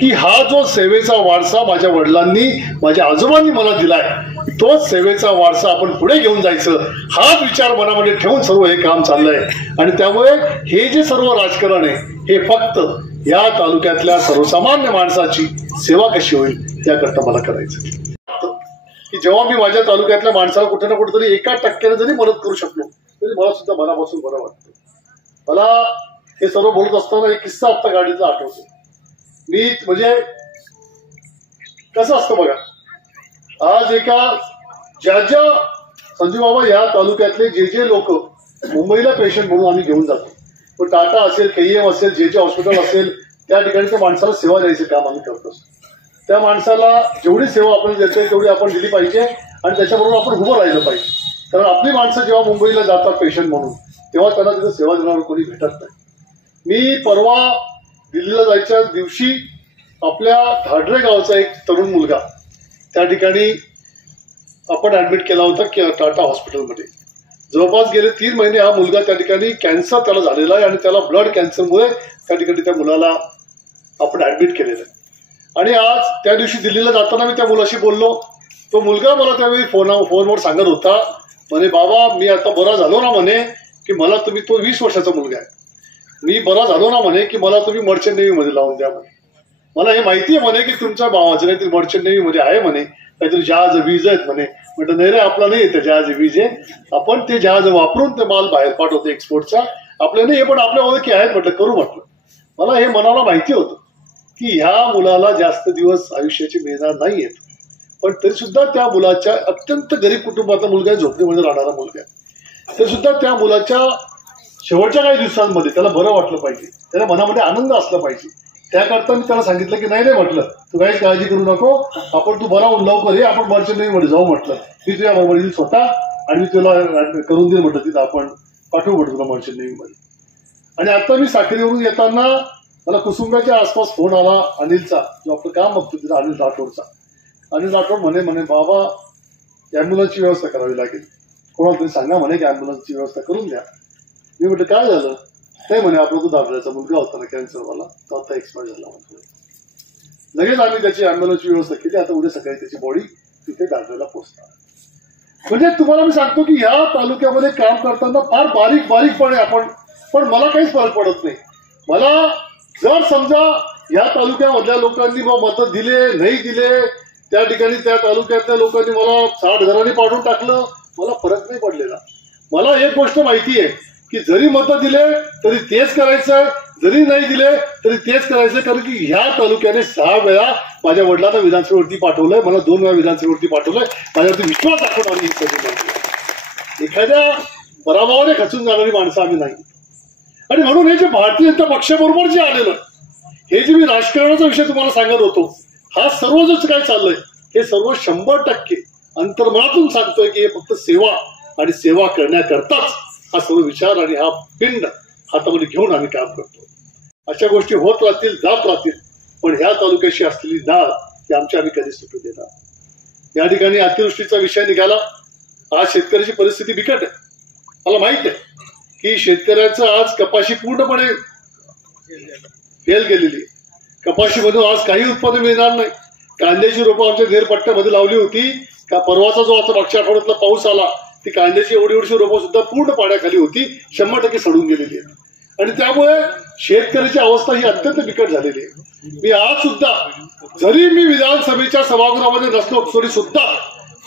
की हा जो सेवेचा वारसा माझ्या वडिलांनी, माझ्या आजोबांनी मला दिलाय, तोच सेवेचा वारसा आपण पुढे घेऊन जायचं, हाच विचार मनामध्ये ठेवून सर्व हे काम चाललंय. आणि त्यामुळे हे जे सर्व राजकारण आहे हे फक्त या तालुक्यातल्या सर्वसामान्य माणसाची सेवा कशी होईल याकरता मला करायचं. की जेव्हा मी माझ्या तालुक्यातल्या माणसाला कुठे ना कुठेतरी 1% जरी मदत करू शकलो तरी मला सुद्धा मनापासून बरं वाटतं. मला हे सर्व बोलत असताना एक किस्सा आत्ता गाडीचा आठवतो. मी म्हणजे कसं असतं बघा, आज ज्या संजू बाबा या तालुक्यातले जे लोक मुंबईला पेशंट म्हणून आम्ही घेऊन जातो, पण टाटा असेल, KEM असेल, जे हॉस्पिटल असेल, त्या ठिकाणी त्या माणसाला सेवा द्यायचं काम आम्ही करतो. त्या माणसाला जेवढी सेवा आपण देतोय तेवढी आपण दिली पाहिजे आणि त्याच्याबरोबर आपण उभं राहिलं पाहिजे. कारण आपली माणसं जेव्हा मुंबईला जातात पेशंट म्हणून तेव्हा त्यांना तिथं सेवा देणारं कोणी भेटत नाही. मी परवा दिल्लीला जायच्या दिवशी आपल्या धाडरे गावचा एक तरुण मुलगा त्या ठिकाणी आपण ऍडमिट केला होता टाटा हॉस्पिटलमध्ये. जवळपास गेले 3 महिने हा मुलगा त्या ठिकाणी कॅन्सर त्याला झालेला आहे आणि त्याला ब्लड कॅन्सरमुळे त्या ठिकाणी त्या मुलाला आपण ऍडमिट केलेलं आहे. आणि आज त्या दिवशी दिल्लीला जाताना मी त्या मुलाशी बोललो. तो मुलगा मला त्यावेळी फोनवर सांगत होता, म्हणे बाबा मी आता बरा झालो ना म्हणे की मला तुम्ही, तो 20 वर्षाचा मुलगा आहे, मी बरा झालो ना म्हणे की मला तुम्ही मर्चंट नेव्हीमध्ये लावून द्या म्हणे. मला हे माहिती आहे म्हणे की तुमच्या भावाचं काहीतरी मर्चंट नेव्हीमध्ये आहे म्हणे, काहीतरी जहाज वीज आहेत म्हणे. म्हटलं नाही रे, आपला नाही येते जहाज वीज आहे, आपण ते जहाज वापरून ते माल बाहेर पाठवतो एक्सपोर्टचा, आपल्या नाही, पण आपल्या ओळखी आहेत म्हटलं, करू म्हटलं. मला हे मनाला माहिती होतं की ह्या मुलाला जास्त दिवस आयुष्याची मिळणार नाहीयेत, पण तरी सुद्धा त्या मुलाच्या अत्यंत गरीब कुटुंबातला मुलगा, झोपडीमध्ये राहणारा मुलगा, तरी सुद्धा त्या मुलाच्या शेवटच्या काही दिवसांमध्ये त्याला बरं वाटलं पाहिजे, त्याला मनामध्ये आनंद असला पाहिजे. त्याकरता मी त्याला सांगितलं की नाही म्हटलं, तू काहीच काळजी करू नको, आपण तू बरा होऊन लवकर ये, आपण मर्चंट नेव्हीमध्ये जाऊ म्हटलं. मी तुझ्या बरोबर येईल स्वतः आणि मी तुला करून देईल म्हटलं, तिथं आपण पाठवू म्हटलं तुला मर्चंट नेव्हीमध्ये. आणि आता मी साखरेवरून येताना मला कुसुंब्याच्या आसपास फोन आला अनिलचा, जो आपलं काम बघतो तिथं, अनिल राठोडचा. अनिल राठोड म्हणे बाबा ॲम्ब्युलन्सची व्यवस्था करावी लागेल, कोणाला तरी सांगा म्हणे की ॲम्ब्युलन्सची व्यवस्था करून द्या. मी म्हटलं काय झालं? ते म्हणे आपला तो दाखल्याचा मुलगा होता ना कॅन्सरवाला, तो आता एक्सपायर झाला म्हटलं. लगेच आम्ही त्याची ॲम्ब्युलन्सची व्यवस्था केली. आता उद्या सकाळी त्याची बॉडी तिथे दाखल्याला पोहोचणार. म्हणजे तुम्हाला मी सांगतो की या तालुक्यामध्ये काम करताना फार बारीकपणे आपण, पण मला काहीच फरक पडत नाही. मला जर समजा या तालुक्यामधल्या लोकांनी मतं दिले नाही दिले, त्या ठिकाणी त्या तालुक्यातल्या लोकांनी मला 60 घरांनी पाडून टाकलं, मला फरक नाही पडलेला. मला एक गोष्ट माहिती आहे की जरी मतं दिले तरी तेच करायचं, जरी नाही दिले तरी तेच करायचं. कारण की ह्या तालुक्याने 6 वेळा माझ्या वडिलांना विधानसभेवरती पाठवलंय, मला 2 वेळा विधानसभेवरती पाठवलंय. माझ्यावरती विश्वास दाखवून आम्ही ही सगळी एखाद्या पराभवाने खचून जाणारी माणसं आम्ही नाही. आणि म्हणून हे जे भारतीय जनता पक्षाबरोबर जे आलेलं, हे जे मी राजकारणाचा विषय तुम्हाला सांगत होतो, हा सर्व जे काही चाललंय हे सर्व 100% अंतर्मनातून सांगतोय की हे फक्त सेवा आणि सेवा करण्याकरताच हा सर्व विचार आणि हा पिंड हातामध्ये घेऊन आम्ही काम करतो. अशा गोष्टी होत राहतील, जात राहतील, पण ह्या तालुक्याशी असलेली नाळ ही आम्ही कधी सुटू देणार. या ठिकाणी अतिवृष्टीचा विषय निघाला. आज शेतकऱ्याची परिस्थिती बिकट आहे. मला माहित आहे की शेतकऱ्याचं आज कपाशी पूर्णपणे फेल गेलेली आहे. कपाशीमधून आज काही उत्पादन मिळणार नाही. कांद्याची रोपं आमच्या नेरपट्ट्यामध्ये लावली होती का परवाचा जो आता मागच्या आठवड्यातला पाऊस आला, ती कांद्याची एवढी रोपं सुद्धा पूर्ण पाण्याखाली होती, 100% सडून गेलेली आहे. आणि त्यामुळे शेतकऱ्याची अवस्था ही अत्यंत बिकट झालेली आहे. मी आज सुद्धा जरी मी विधानसभेच्या सभागृहामध्ये नसलो तरी सुद्धा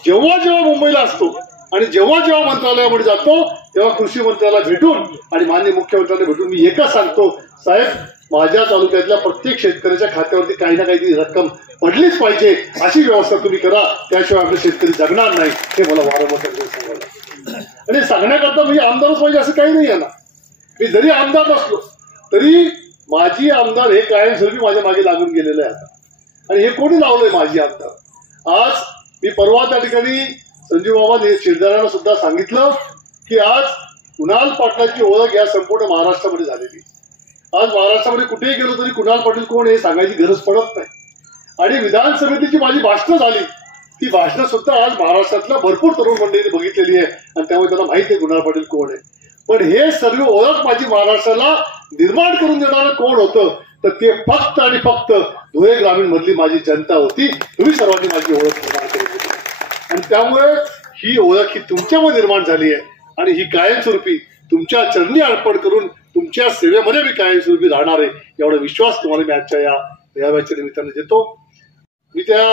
जेव्हा मुंबईला असतो आणि जेव्हा मंत्रालयामध्ये जातो तेव्हा कृषी मंत्र्याला भेटून आणि माननीय मुख्यमंत्र्यांना भेटून मी एकच सांगतो, साहेब माझ्या तालुक्यातल्या प्रत्येक शेतकऱ्याच्या खात्यावरती काही ना काही रक्कम पडलीच पाहिजे, अशी व्यवस्था तुम्ही करा, त्याशिवाय आपले शेतकरी जगणार नाही. हे मला वारंवार सांगायला. आणि सांगण्याकरता मी आमदारच पाहिजे असं काही नाही आहे ना. मी जरी आमदार नसलो तरी माझी आमदार हे कायमस्वरूपी माझ्या मागे लागून गेलेलं आहे आता. आणि हे कोणी लावलंय माझी आमदार? आज मी परवा त्या ठिकाणी संजीव बाबा शिरदारांना सुद्धा सांगितलं की आज कुणाल पाटलांची ओळख या संपूर्ण महाराष्ट्रामध्ये झालेली. आज महाराष्ट्रामध्ये कुठेही गेलो तरी कुणाल पाटील कोण हे सांगायची गरज पडत नाही. आणि विधानसभेची माझी भाषणं झाली, ती भाषणं सुद्धा आज महाराष्ट्रातल्या भरपूर तरुण मंडळींनी बघितलेली आहे आणि त्यामुळे त्यांना माहिती आहे कुणाल पाटील कोण आहे. पण हे सर्व ओळख माझी महाराष्ट्राला निर्माण करून देणारं कोण होतं तर ते फक्त आणि फक्त धुळे ग्रामीण मधली माझी जनता होती. तुम्ही सर्वांनी माझी ओळख निर्माण करून दिली आणि त्यामुळे ही ओळख ही तुमच्यामध्ये निर्माण झाली आहे आणि ही कायमस्वरूपी तुमच्या चरणी अर्पण करून तुमच्या सेवेमध्ये मी कायमस्वरूपी राहणार आहे, एवढा विश्वास तुम्हाला मी आजच्या या मेळाव्याच्या निमित्ताने देतो. मी त्या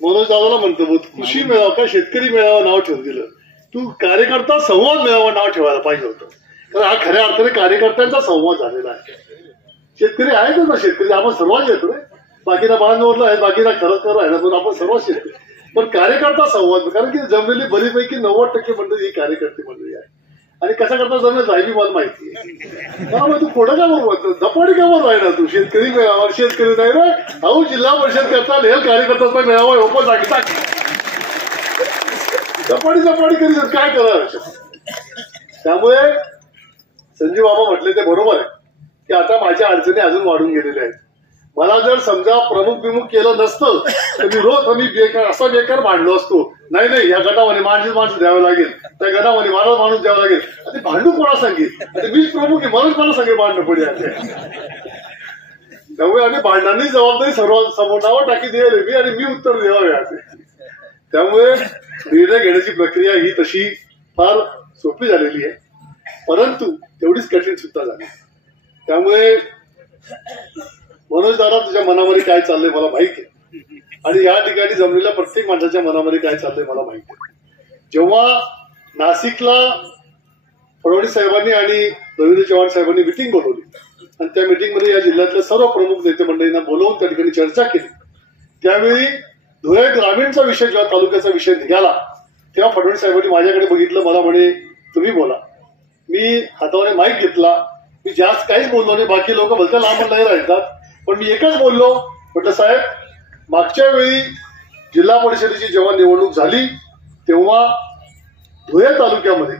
मनोज दादाला म्हणतो, कृषी मेळावा का शेतकरी मेळावा नाव ठेवून दिलं, तू कार्यकर्ता संवाद मेळावा नाव ठेवायला पाहिजे होतं. कारण हा खऱ्या अर्थाने कार्यकर्त्यांचा संवाद झालेला आहे. शेतकरी आहेतच ना, शेतकरी आपण सर्वांच येतो, बाकीना बांधवरला आहे, बाकीना खरं आहे ना, आपण सर्वच शेतकरी. पण कार्यकर्ता संवाद, कारण की जमलेली बरीपैकी 90% मंडळी ही कार्यकर्ते मंडळी आहे. आणि कशा करता जमलं आहे मला माहिती आहे. तू पुढं का बरोबर धपाडी का बरोबर आहे ना, तू शेतकरी मेळावा, शेतकरी नाही रे, अहो जिल्हा परिषद करता हे कार्यकर्ता मेळावा ओपन सांगितला धपाडी करी काय करा. त्यामुळे संजीव बाबा म्हटले ते बरोबर आहे की आता माझ्या अडचणी अजून वाढून गेलेल्या आहेत. मला जर समजा प्रमुख केलं नसतं तर मी रोज असा बेकार मांडलो असतो. नाही या गटामध्ये माणूस द्यावं लागेल, त्या गटामध्ये मला माणूस द्यावा लागेल. आता भांडू कोणा सांगेल, आता मीच प्रमुख आहे, मला सांगेल भांडणं पुढे. त्यामुळे आम्ही भांडणांनी जबाबदारी समोर टाकी दिली मी आणि मी उत्तर द्यावे असे. त्यामुळे निर्णय घेण्याची प्रक्रिया ही तशी फार सोपी झालेली आहे, परंतु तेवढीच कठीण सुद्धा झाली. त्यामुळे मनोज दादा तुझ्या मनामध्ये काय चाललंय मला माहिती आहे आणि या ठिकाणी जमलेल्या प्रत्येक माणसाच्या मनामध्ये काय चाललंय मला माहिती आहे. जेव्हा नाशिकला फडणवीस साहेबांनी आणि रवींद्र चव्हाण साहेबांनी मिटिंग बोलवली आणि त्या मिटिंगमध्ये या जिल्ह्यातल्या सर्व प्रमुख नेते मंडळींना बोलवून त्या ठिकाणी चर्चा केली, त्यावेळी धुळे ग्रामीणचा विषय जेव्हा तालुक्याचा विषय निघाला तेव्हा फडणवीस साहेबांनी माझ्याकडे बघितलं, मला म्हणे तुम्ही बोला. मी हातावर माईक घेतला, मी जास्त काहीच बोललो नाही. बाकी लोक भलत्या लांब नाही राहतात, पण मी एकच बोललो, म्हटलं साहेब मागच्या वेळी जिल्हा परिषदेची जेव्हा निवडणूक झाली तेव्हा धुळे तालुक्यामध्ये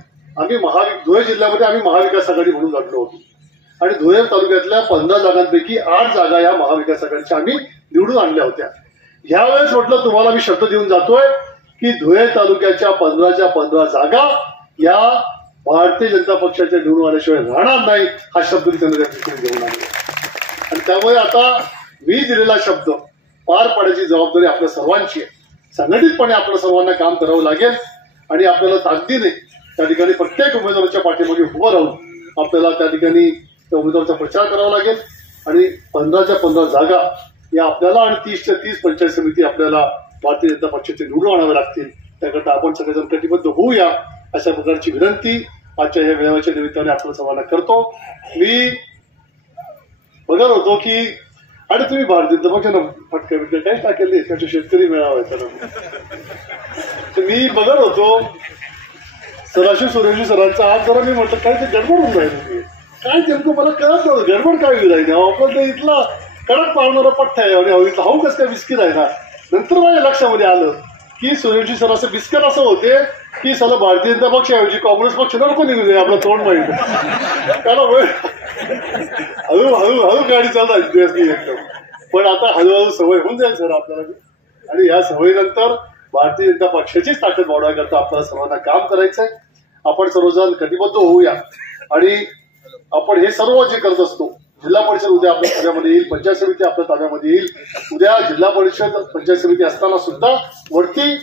धुळे जिल्ह्यामध्ये आम्ही महाविकास आघाडी म्हणून लढलो होतो आणि धुळे तालुक्यातल्या 15 जागांपैकी 8 जागा या महाविकास आघाडीच्या आम्ही निवडून आणल्या होत्या. यावेळेस म्हटलं तुम्हाला मी शब्द देऊन जातोय की धुळे तालुक्याच्या 15च्या 15 जागा या भारतीय जनता पक्षाच्या निवडून आल्याशिवाय राहणार नाही, हा शब्द त्यांनी त्या ठिकाणी घेऊन आणला. आणि त्यामुळे आता मी दिलेला शब्द पार पाडण्याची जबाबदारी आपल्या सर्वांची आहे. संघटितपणे आपल्या सर्वांना काम करावं लागेल आणि आपल्याला ताकदीने त्या ठिकाणी प्रत्येक उमेदवाराच्या पाठीमागे उभं राहून आपल्याला त्या ठिकाणी त्या उमेदवाराचा प्रचार करावा लागेल आणि 15च्या 15 जागा या आपल्याला आणि 30च्या 30 पंचायत समिती आपल्याला भारतीय जनता पक्षाचे निवडून आणावे लागतील. त्याकरता आपण सगळेजण कटिबद्ध होऊया अशा प्रकारची विनंती आजच्या या मेळाव्याच्या निमित्ताने आपल्या सर्वांना करतो. मी बघत होतो की आणि तुम्ही भारतीय जनता पक्षानं फटका बिटका काय टाकेल त्याच्या शेतकरी मेळावा तर मी बघत होतो सदाशिव सूर्यवंशी सरांचा आज जरा मी म्हटलं काय ते गडबड होऊन राहील, काय नेमकं मला कळत नव्हतं गडबड काय होईल राहील. आपण ते इथला कडक पाळणारा पठ्ठा आहे आणि इथला हाऊ कसं काय बिस्किट आहे ना. नंतर माझ्या लक्षामध्ये आलं की सूर्यवंशी सर असं बिस्किट असं होते की सला भारतीय जनता पक्षाऐवजी काँग्रेस पक्ष नको निघू दे आपलं तोंड माहिती कारण हळूहळू गाडी चालणार एकदम. पण आता हळूहळू सवय होऊन जाईल सर आपल्याला आणि या सवयीनंतर भारतीय जनता पक्षाचीच ताकद वाढवण्याकरता आपल्याला सर्वांना काम करायचंय. आपण सर्वजण कटिबद्ध होऊया आणि आपण हे सर्व जे करत असतो जिल्हा परिषद उद्या आपल्या ताब्यामध्ये येईल, पंचायत समिती आपल्या ताब्यामध्ये येईल. उद्या जिल्हा परिषद पंचायत समिती असताना सुद्धा वरती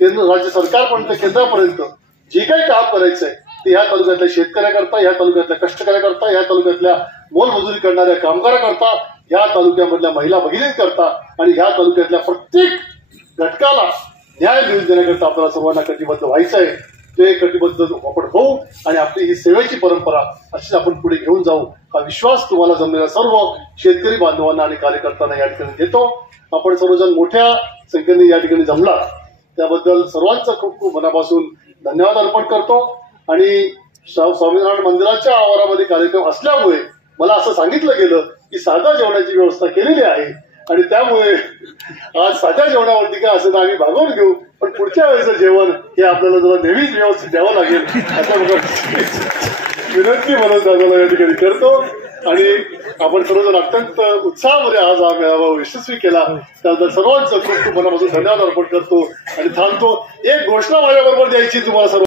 केंद्र राज्य सरकारपर्यंत केंद्रापर्यंत जे काही काम करायचंय ते ह्या तालुक्यातल्या शेतकऱ्याकरता, ह्या तालुक्यातल्या कष्टकऱ्याकरता, ह्या तालुक्यातल्या मोलमजुरी करणाऱ्या कामगाराकरता, ह्या तालुक्यामधल्या महिला भगिनींकरता आणि ह्या तालुक्यातल्या प्रत्येक घटकाला न्याय मिळवून देण्याकरता आपल्याला सर्वांना कटिबद्ध व्हायचं आहे. ते कटिबद्ध आपण होऊ आणि आपली ही सेवेची परंपरा अशीच आपण पुढे घेऊन जाऊ हा विश्वास तुम्हाला जमलेल्या सर्व शेतकरी बांधवांना आणि कार्यकर्त्यांना या ठिकाणी देतो. आपण सर्वजण मोठ्या संख्येने या ठिकाणी जमला त्याबद्दल सर्वांचं खूप खूप मनापासून धन्यवाद अर्पण करतो. आणि स्वामीनारायण मंदिराच्या आवारामध्ये कार्यक्रम असल्यामुळे मला असं सांगितलं गेलं की साध्या जेवणाची व्यवस्था केलेली आहे आणि त्यामुळे आज साध्या जेवणावरती काय असं तर आम्ही भागवून घेऊ, पण पुढच्या वेळेचं जेवण हे आपल्याला जरा नेहमीच व्यवस्थित द्यावं लागेल अशा प्रकारची विनंती मला दादाला या ठिकाणी करतो. आणि आपण सर्वजण अत्यंत उत्साहामध्ये आज हा मेळावा यशस्वी केला त्याबद्दल सर्वांचं खूप खूप मनापासून धन्यवाद अर्पण करतो आणि थांबतो. एक घोषणा माझ्याबरोबर द्यायची तुम्हाला सर्व